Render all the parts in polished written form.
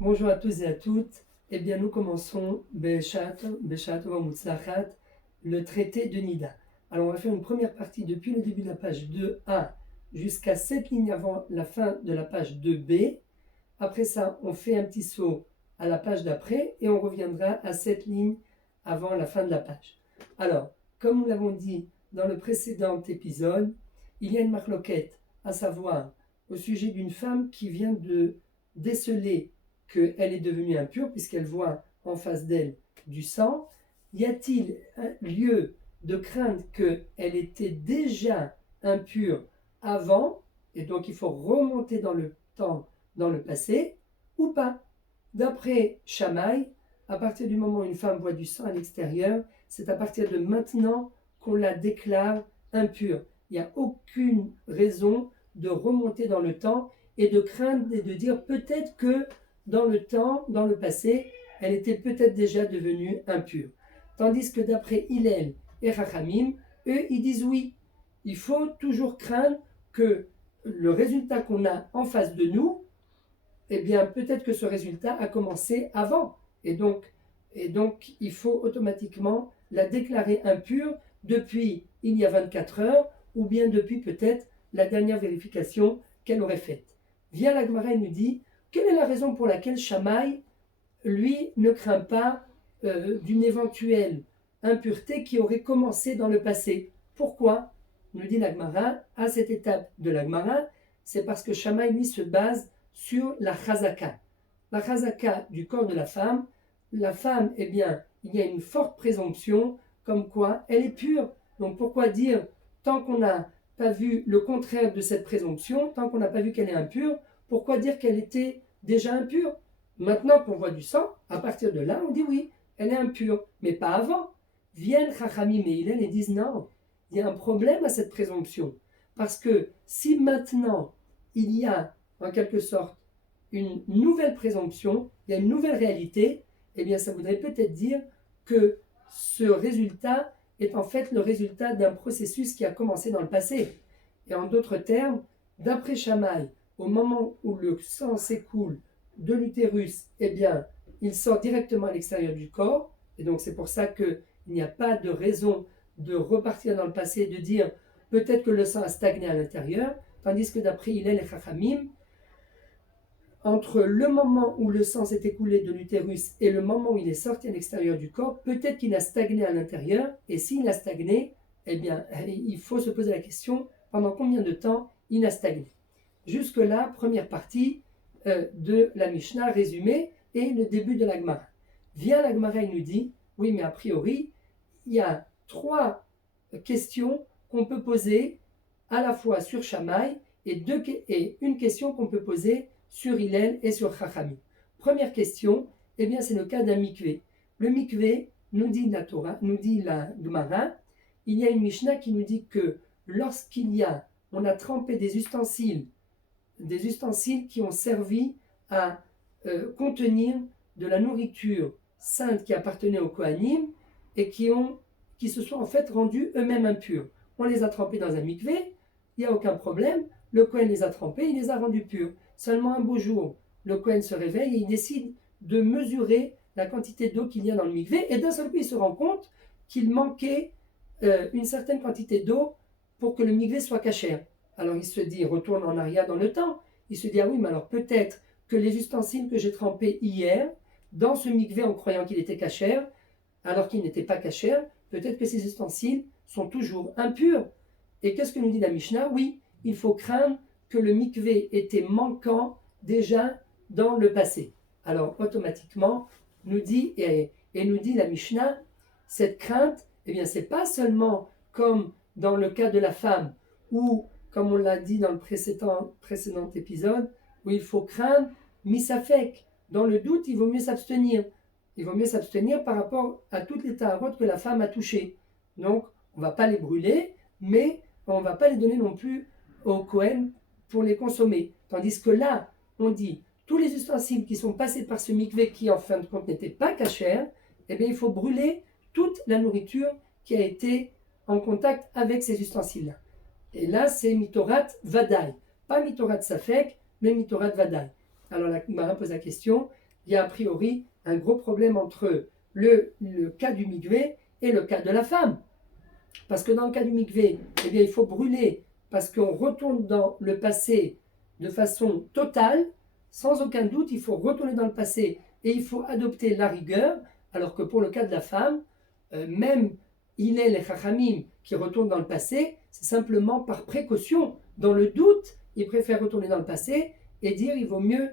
Bonjour à tous et à toutes. Eh bien, nous commençons Beshat Mutzlachat, le traité de Nida. Alors, on va faire une première partie depuis le début de la page 2a jusqu'à 7 lignes avant la fin de la page 2b. Après ça, on fait un petit saut à la page d'après et on reviendra à 7 lignes avant la fin de la page. Alors, comme nous l'avons dit dans le précédent épisode, il y a une marloquette, à savoir au sujet d'une femme qui vient de déceler qu'elle est devenue impure puisqu'elle voit en face d'elle du sang. Y a-t-il un lieu de craindre qu'elle était déjà impure avant et donc il faut remonter dans le temps, dans le passé, ou pas? D'après Shammai, à partir du moment où une femme voit du sang à l'extérieur, c'est à partir de maintenant qu'on la déclare impure. Il n'y a aucune raison de remonter dans le temps et de craindre et de dire peut-être que dans le temps, dans le passé, elle était peut-être déjà devenue impure. Tandis que d'après Hillel et Chachamim, eux, ils disent oui. Il faut toujours craindre que le résultat qu'on a en face de nous, eh bien, peut-être que ce résultat a commencé avant. Et donc, il faut automatiquement la déclarer impure depuis il y a 24 heures ou bien depuis peut-être la dernière vérification qu'elle aurait faite. Vient la Gemara et nous dit quelle est la raison pour laquelle Shammai, lui, ne craint pas d'une éventuelle impureté qui aurait commencé dans le passé. Pourquoi? Nous dit la Gemara, à cette étape de la Gemara, c'est parce que Shammai, lui, se base sur la chazaka. La chazaka du corps de la femme, eh bien, il y a une forte présomption comme quoi elle est pure. Donc pourquoi dire, tant qu'on n'a pas vu le contraire de cette présomption, tant qu'on n'a pas vu qu'elle est impure, pourquoi dire qu'elle était déjà impure? Maintenant qu'on voit du sang, à partir de là, on dit oui, elle est impure, mais pas avant. Viennent Chachamim et Hillel et disent non, il y a un problème à cette présomption. Parce que si maintenant il y a en quelque sorte une nouvelle présomption, il y a une nouvelle réalité, eh bien ça voudrait peut-être dire que ce résultat est en fait le résultat d'un processus qui a commencé dans le passé. Et en d'autres termes, d'après Shammai, au moment où le sang s'écoule de l'utérus, eh bien, il sort directement à l'extérieur du corps, et donc c'est pour ça qu'il n'y a pas de raison de repartir dans le passé et de dire peut-être que le sang a stagné à l'intérieur, tandis que d'après Hillel et Chachamim, entre le moment où le sang s'est écoulé de l'utérus et le moment où il est sorti à l'extérieur du corps, peut-être qu'il a stagné à l'intérieur, et s'il a stagné, eh bien, il faut se poser la question, pendant combien de temps il a stagné? Jusque-là, première partie de la Mishnah résumée et le début de la Gemara. Vient la Gemara et nous dit, oui, mais a priori, il y a trois questions qu'on peut poser à la fois sur Shammai et une question qu'on peut poser sur Hillel et sur Chachamim. Première question, eh bien c'est le cas d'un mikvé. Le mikvé, nous dit la Torah, nous dit la Gemara, il y a une Mishnah qui nous dit que on a trempé des ustensiles qui ont servi à contenir de la nourriture sainte qui appartenait aux Kohanim et qui se sont en fait rendus eux-mêmes impurs. On les a trempés dans un mikvé, il n'y a aucun problème, le Kohen les a trempés, il les a rendus purs. Seulement un beau jour, le Kohen se réveille et il décide de mesurer la quantité d'eau qu'il y a dans le mikvé et d'un seul coup il se rend compte qu'il manquait une certaine quantité d'eau pour que le mikvé soit cachère. Alors il se dit, il retourne en arrière dans le temps, il se dit, ah oui, mais alors peut-être que les ustensiles que j'ai trempés hier, dans ce mikvé en croyant qu'il était cachère, alors qu'il n'était pas cachère, peut-être que ces ustensiles sont toujours impurs. Et qu'est-ce que nous dit la Mishnah? Oui, il faut craindre que le mikvé était manquant déjà dans le passé. Alors automatiquement, nous dit la Mishnah, cette crainte, eh bien c'est pas seulement comme dans le cas de la femme, ou comme on l'a dit dans le précédent épisode, où il faut craindre misafek. Dans le doute, il vaut mieux s'abstenir. Il vaut mieux s'abstenir par rapport à toutes les taharotes que la femme a touchées. Donc, on ne va pas les brûler, mais on ne va pas les donner non plus au Kohen pour les consommer. Tandis que là, on dit, tous les ustensiles qui sont passés par ce mikvé qui, en fin de compte, n'étaient pas cachères, eh bien, il faut brûler toute la nourriture qui a été en contact avec ces ustensiles-là. Et là, c'est Mitorat Vadaï. Pas Mitorat Safek, mais Mitorat Vadaï. Alors la Gemara pose la question, il y a a priori un gros problème entre le cas du mikvé et le cas de la femme. Parce que dans le cas du mikvé, eh bien, il faut brûler parce qu'on retourne dans le passé de façon totale, sans aucun doute, il faut retourner dans le passé et il faut adopter la rigueur, alors que pour le cas de la femme, même Hillel et Chachamim qui retournent dans le passé, c'est simplement par précaution. Dans le doute, ils préfèrent retourner dans le passé et dire il vaut mieux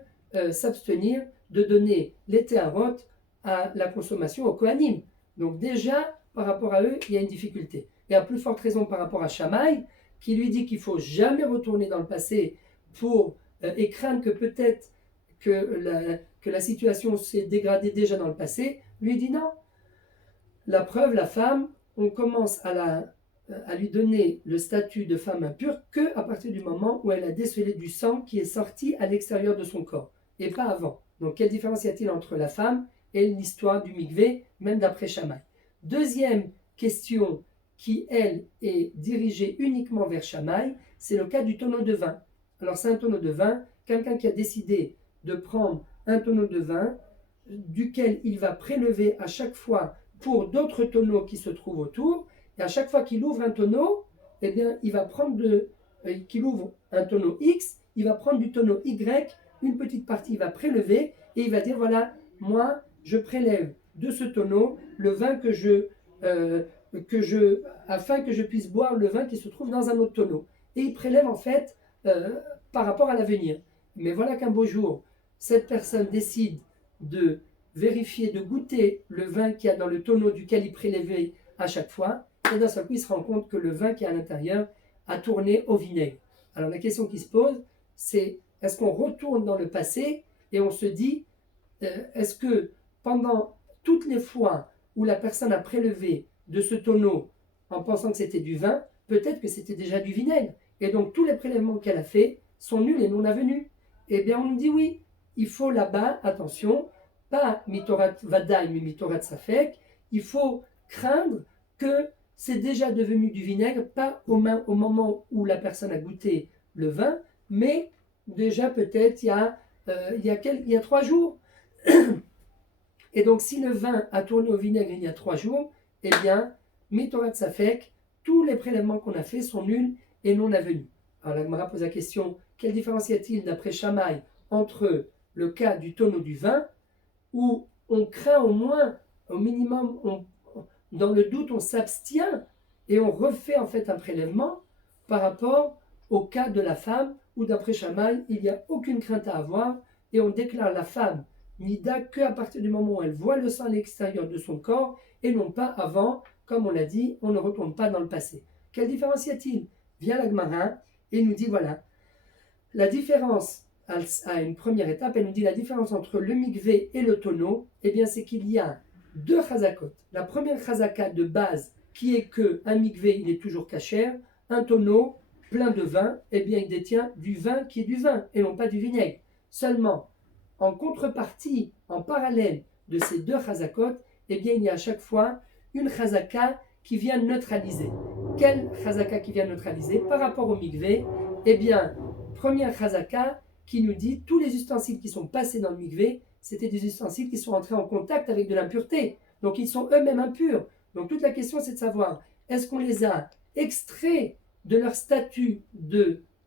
s'abstenir de donner les théarot à la consommation au Kohanim. Donc déjà, par rapport à eux, il y a une difficulté. Et à plus forte raison par rapport à Shammai, qui lui dit qu'il ne faut jamais retourner dans le passé pour et craindre que peut-être que la situation s'est dégradée déjà dans le passé, lui dit non. La preuve, la femme, on commence à lui donner le statut de femme impure qu'à partir du moment où elle a décelé du sang qui est sorti à l'extérieur de son corps, et pas avant. Donc quelle différence y a-t-il entre la femme et l'histoire du mikvé, même d'après Shammai? Deuxième question qui, elle, est dirigée uniquement vers Shammai, c'est le cas du tonneau de vin. Alors c'est un tonneau de vin, quelqu'un qui a décidé de prendre un tonneau de vin duquel il va prélever à chaque fois pour d'autres tonneaux qui se trouvent autour, et à chaque fois qu'il ouvre un tonneau, eh bien, il va prendre qu'il ouvre un tonneau X, il va prendre du tonneau Y, une petite partie il va prélever, et il va dire, voilà, moi, je prélève de ce tonneau le vin afin que je puisse boire le vin qui se trouve dans un autre tonneau. Et il prélève en fait par rapport à l'avenir. Mais voilà qu'un beau jour, cette personne décide de vérifier, de goûter le vin qu'il y a dans le tonneau duquel il prélevait à chaque fois, et d'un seul coup il se rend compte que le vin qui est à l'intérieur a tourné au vinaigre. Alors la question qui se pose, c'est est-ce qu'on retourne dans le passé et on se dit, est-ce que pendant toutes les fois où la personne a prélevé de ce tonneau en pensant que c'était du vin, peut-être que c'était déjà du vinaigre, et donc tous les prélèvements qu'elle a faits sont nuls et non avenus. Eh bien on nous dit oui, il faut là-bas, attention, pas mitorat vadaï mais mitorat safek, il faut craindre que c'est déjà devenu du vinaigre, pas au moment où la personne a goûté le vin, mais déjà peut-être il y a 3 jours. Et donc si le vin a tourné au vinaigre il y a 3 jours, eh bien, mitorat safek, tous les prélèvements qu'on a faits sont nuls et non avenus. Alors la Gemara pose la question, quelle différence y a-t-il d'après Shammai entre le cas du tonneau du vin, où on craint au moins, au minimum, dans le doute, on s'abstient et on refait en fait un prélèvement par rapport au cas de la femme, où d'après Shammai, il n'y a aucune crainte à avoir et on déclare la femme nida qu'à partir du moment où elle voit le sang à l'extérieur de son corps et non pas avant, comme on l'a dit, on ne retourne pas dans le passé. Quelle différence y a-t-il? Vient la Gemara et nous dit voilà, la différence à une première étape, elle nous dit la différence entre le mikvé et le tonneau, eh bien c'est qu'il y a 2 chazakot. La première chazaka de base qui est que un mikvé il est toujours kasher, un tonneau plein de vin, eh bien il détient du vin qui est du vin et non pas du vinaigre. Seulement, en contrepartie, en parallèle de ces 2 chazakot, eh bien il y a à chaque fois une chazaka qui vient neutraliser. Quelle chazaka qui vient neutraliser par rapport au mikvé? Eh bien, première chazaka qui nous dit tous les ustensiles qui sont passés dans le mikvé, c'était des ustensiles qui sont entrés en contact avec de l'impureté. Donc ils sont eux-mêmes impurs. Donc toute la question c'est de savoir, est-ce qu'on les a extraits de leur statut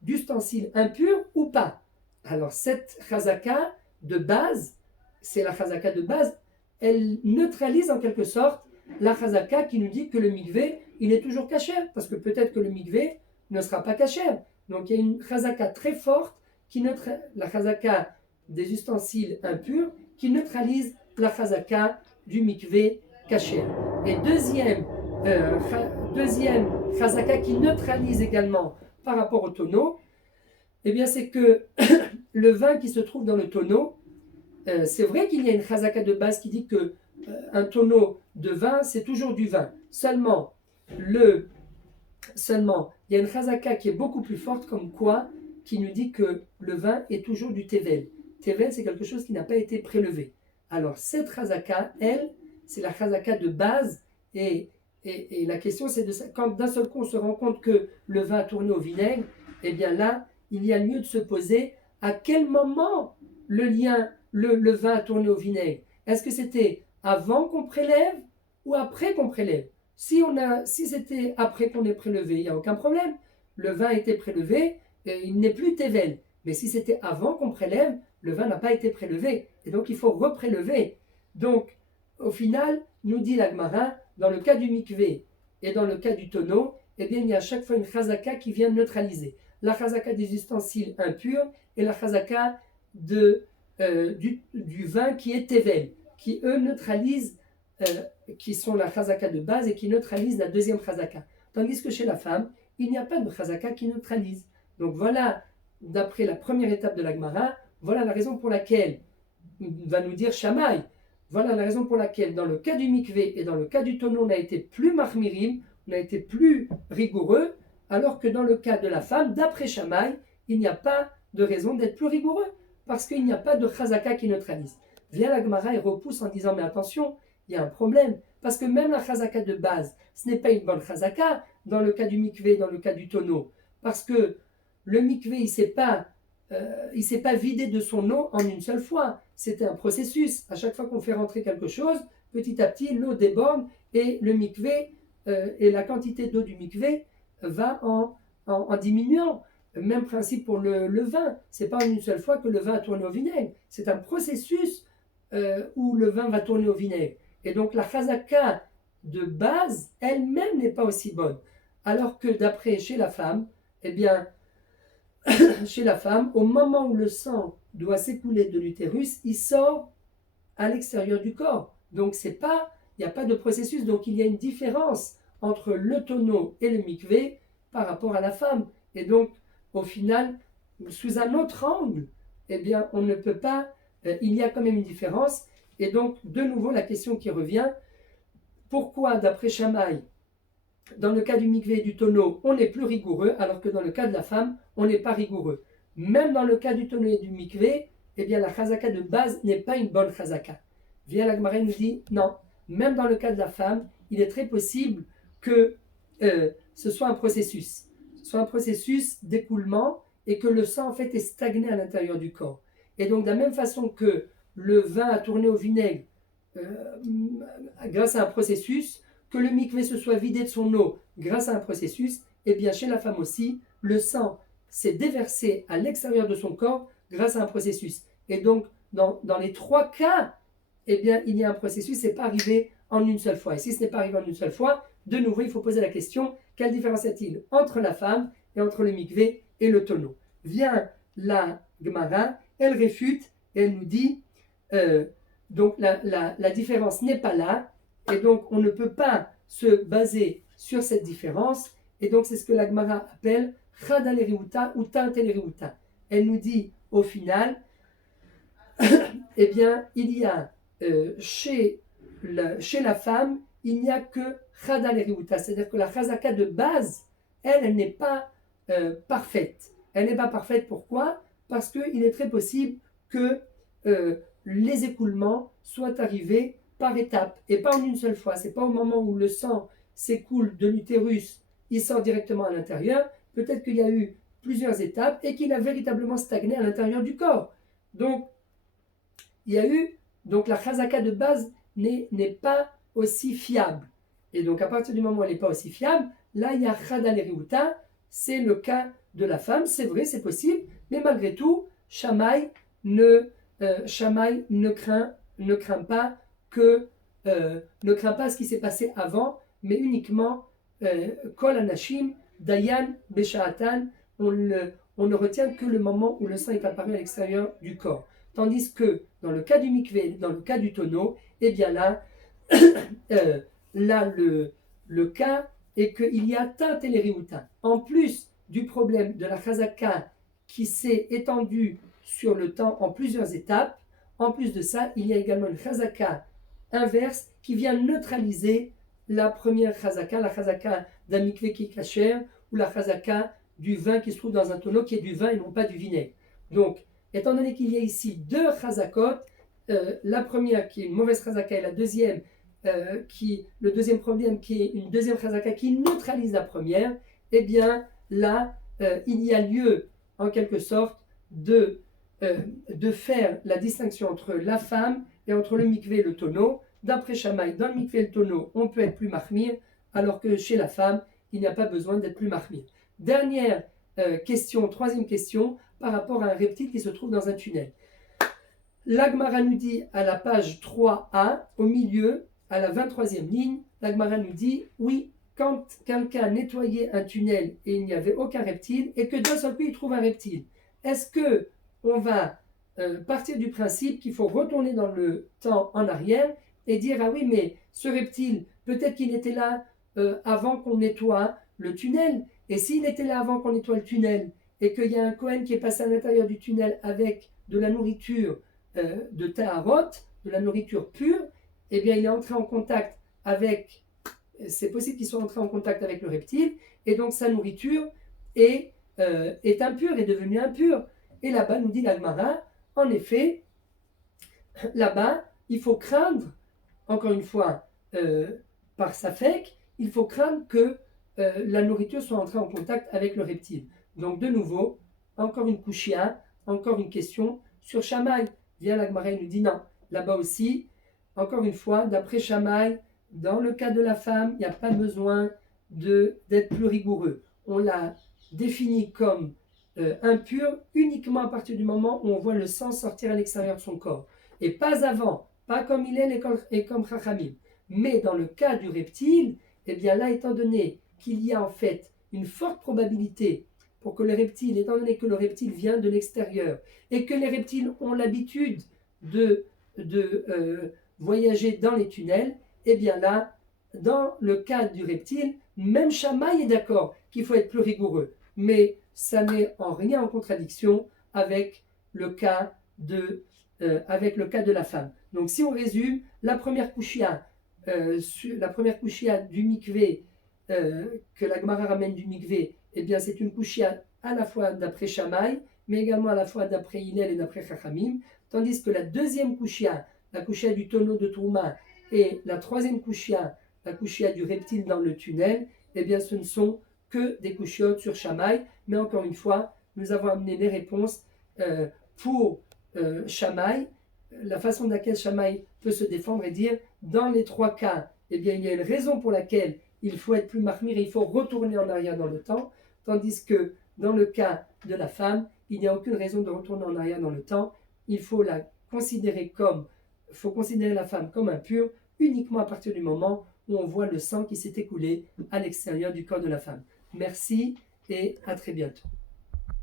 d'ustensiles impurs ou pas? Alors cette chazaka de base, c'est la chazaka de base, elle neutralise en quelque sorte la chazaka qui nous dit que le mikvé, il est toujours kasher, parce que peut-être que le mikvé ne sera pas kasher. Donc il y a une chazaka très forte, la chazaka des ustensiles impurs, qui neutralise la chazaka du mikvé kasher. Et deuxième chazaka qui neutralise également par rapport au tonneau, eh bien c'est que le vin qui se trouve dans le tonneau, c'est vrai qu'il y a une chazaka de base qui dit que un tonneau de vin, c'est toujours du vin. Seulement, il y a une chazaka qui est beaucoup plus forte, comme quoi, qui nous dit que le vin est toujours du tevel. Tevel, c'est quelque chose qui n'a pas été prélevé. Alors, cette chazaka, elle, c'est la chazaka de base, et la question, c'est quand d'un seul coup, on se rend compte que le vin a tourné au vinaigre, eh bien là, il y a lieu de se poser à quel moment le lien le vin a tourné au vinaigre? Est-ce que c'était avant qu'on prélève ou après qu'on prélève? Si c'était après qu'on ait prélevé, il n'y a aucun problème. Le vin a été prélevé, et il n'est plus Tevel. Mais si c'était avant qu'on prélève, le vin n'a pas été prélevé. Et donc il faut reprélever. Donc, au final, nous dit la Gemara, dans le cas du mikvé et dans le cas du tonneau, eh bien, il y a à chaque fois une chazaka qui vient neutraliser. La chazaka des ustensiles impurs et la chazaka du vin qui est Tevel, qui eux neutralisent, qui sont la chazaka de base et qui neutralisent la deuxième chazaka. Tandis que chez la femme, il n'y a pas de chazaka qui neutralise. Donc voilà, d'après la première étape de la Gemara, voilà la raison pour laquelle, va nous dire Shammai, voilà la raison pour laquelle dans le cas du mikvé et dans le cas du tonneau, on a été plus mahmirim, on a été plus rigoureux, alors que dans le cas de la femme, d'après Shammai, il n'y a pas de raison d'être plus rigoureux, parce qu'il n'y a pas de chazaka qui neutralise. Vient la Gemara et repousse en disant, mais attention, il y a un problème, parce que même la chazaka de base, ce n'est pas une bonne chazaka dans le cas du mikvé, dans le cas du tonneau, parce que le mikvé, il ne s'est pas vidé de son eau en une seule fois. C'était un processus. À chaque fois qu'on fait rentrer quelque chose, petit à petit, l'eau déborde et le mikvé, et la quantité d'eau du mikvé va en diminuant. Même principe pour le vin. Ce n'est pas en une seule fois que le vin a tourné au vinaigre. C'est un processus où le vin va tourner au vinaigre. Et donc la chazaka de base, elle-même n'est pas aussi bonne. Alors que d'après chez la femme, eh bien, chez la femme, au moment où le sang doit s'écouler de l'utérus, il sort à l'extérieur du corps. Donc il n'y a pas de processus, donc il y a une différence entre le tonneau et le mikvé par rapport à la femme. Et donc, au final, sous un autre angle, eh bien, on ne peut pas, il y a quand même une différence. Et donc, de nouveau, la question qui revient, pourquoi, d'après Shammai, dans le cas du mikvé et du tonneau, on est plus rigoureux, alors que dans le cas de la femme, on n'est pas rigoureux. Même dans le cas du tonneau et du mikvé, eh bien, la chazaka de base n'est pas une bonne chazaka. Via la Gemara nous dit, non, même dans le cas de la femme, il est très possible que ce soit un processus. Ce soit un processus d'écoulement et que le sang, en fait, est stagné à l'intérieur du corps. Et donc, de la même façon que le vin a tourné au vinaigre grâce à un processus, que le mikvé se soit vidé de son eau grâce à un processus, et bien chez la femme aussi, le sang s'est déversé à l'extérieur de son corps grâce à un processus. Et donc, dans les trois cas, eh bien, il y a un processus, ce n'est pas arrivé en une seule fois. Et si ce n'est pas arrivé en une seule fois, de nouveau, il faut poser la question, quelle différence y a-t-il entre la femme et entre le mikvé et le tonneau? Vient la Gemara, elle réfute, et elle nous dit, donc la différence n'est pas là, et donc on ne peut pas se baser sur cette différence, et donc c'est ce que la Gemara appelle Chad al-Eriuta ou Tant el-Eriuta. Elle nous dit au final, eh bien, il y a chez la femme, il n'y a que Chad al-Eriuta, c'est-à-dire que la chazaka de base, elle n'est pas parfaite. Elle n'est pas parfaite, pourquoi? Parce qu'il est très possible que les écoulements soient arrivés par étapes et pas en une seule fois. C'est pas au moment où le sang s'écoule de l'utérus, il sort directement à l'intérieur. Peut-être qu'il y a eu plusieurs étapes et qu'il a véritablement stagné à l'intérieur du corps. Donc, la chazaka de base n'est pas aussi fiable. Et donc, à partir du moment où elle n'est pas aussi fiable, là, il y a chad al-Eriuta, c'est le cas de la femme, c'est vrai, c'est possible, mais malgré tout, Shammai ne craint pas ce qui s'est passé avant, mais uniquement Kol Anashim, Dayan, Besha'atan, on ne retient que le moment où le sang est apparu à l'extérieur du corps. Tandis que dans le cas du mikvé, dans le cas du tonneau, eh bien là, le cas est qu'il y a Tant el-Eriuta. En plus du problème de la chazaka qui s'est étendue sur le temps en plusieurs étapes, en plus de ça, il y a également une chazaka inverse qui vient neutraliser la première chazaka, la chazaka d'un mikvé qui est kasher, ou la chazaka du vin qui se trouve dans un tonneau qui est du vin et non pas du vinaigre. Donc, étant donné qu'il y a ici deux chazakot, la première qui est une mauvaise chazaka et la deuxième, le deuxième problème qui est une deuxième chazaka qui neutralise la première, eh bien là, il y a lieu en quelque sorte de de faire la distinction entre la femme et entre le mikvé et le tonneau. D'après Shammai, dans le mikvé et le tonneau, on peut être plus mahmir, alors que chez la femme, il n'y a pas besoin d'être plus mahmir. Dernière question, troisième question, par rapport à un reptile qui se trouve dans un tunnel. L'Agmara nous dit à la page 3a, au milieu, à la 23e ligne, l'Agmara nous dit, oui, quand quelqu'un nettoyait un tunnel et il n'y avait aucun reptile, et que d'un seul coup il trouve un reptile, est-ce que on va partir du principe qu'il faut retourner dans le temps en arrière et dire, ah oui, mais ce reptile, peut-être qu'il était là avant qu'on nettoie le tunnel, et s'il était là avant qu'on nettoie le tunnel, et qu'il y a un Kohen qui est passé à l'intérieur du tunnel avec de la nourriture de Taharot, de la nourriture pure, eh bien il est entré en contact avec, c'est possible qu'il soit entré en contact avec le reptile, et donc sa nourriture est impure, est devenue impure. Et là-bas, nous dit l'Agmara, en effet, là-bas, il faut craindre, encore une fois, par sa fake, il faut craindre que la nourriture soit entrée en contact avec le reptile. Donc de nouveau, encore une kushia, encore une question sur Shammai. Vient l'Agmara, il nous dit non. Là-bas aussi, encore une fois, d'après Shammai, dans le cas de la femme, il n'y a pas besoin d'être plus rigoureux. On l'a défini comme impur uniquement à partir du moment où on voit le sang sortir à l'extérieur de son corps. Et pas avant, pas comme il est et comme Chachamim. Mais dans le cas du reptile, eh bien là, étant donné qu'il y a en fait une forte probabilité pour que le reptile, étant donné que le reptile vient de l'extérieur et que les reptiles ont l'habitude de voyager dans les tunnels, eh bien là, dans le cas du reptile, même Shammai est d'accord qu'il faut être plus rigoureux, mais ça n'est en rien en contradiction avec le cas de la femme. Donc si on résume, la première kushia du mikvé que la Gemara ramène du mikvé, eh bien c'est une kushia à la fois d'après Shammai, mais également à la fois d'après Hillel et d'après Chachamim, tandis que la deuxième kushia, la kushia du tonneau de Trouma, et la troisième kushia, la kushia du reptile dans le tunnel, eh bien ce ne sont que des kushiotes sur Shammai, mais encore une fois, nous avons amené les réponses pour Shammai, la façon dont Shammai peut se défendre et dire, dans les trois cas, eh bien, il y a une raison pour laquelle il faut être plus mahmir et il faut retourner en arrière dans le temps, tandis que dans le cas de la femme, il n'y a aucune raison de retourner en arrière dans le temps. Il faut considérer la femme comme impure uniquement à partir du moment où on voit le sang qui s'est écoulé à l'extérieur du corps de la femme. Merci et à très bientôt.